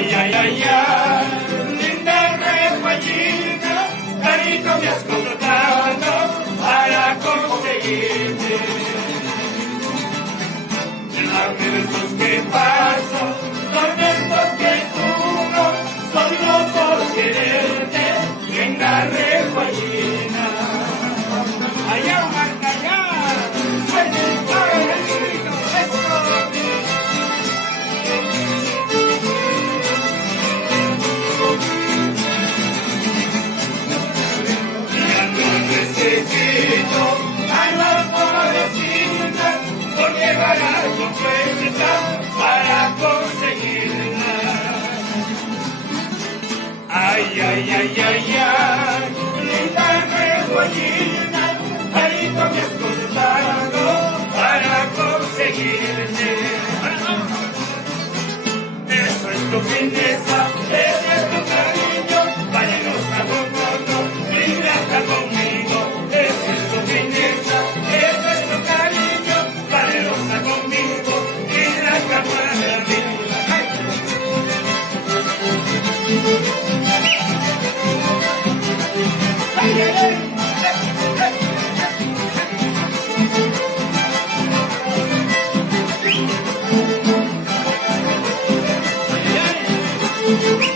Ay, ay, ay, ay, linda reguayina, carito me has contratado para conseguirte. Los minutos que paso, tormentos que juro, solo por quererte, linda reguayina. Allá, Marta, allá. Necesito a la pobrecita por llegar a tu puerta para conseguirla. Ay, ay, ay, ay, ay, linda reguayina, carito me has costado para conseguirte. Eso es tu fineza, ese es tu cariño, valerosa como brinda conmigo. Ese es tu fineza, ese es tu cariño, valerosa conmigo, brinda para mí. Ay, ay, ay. Thank you.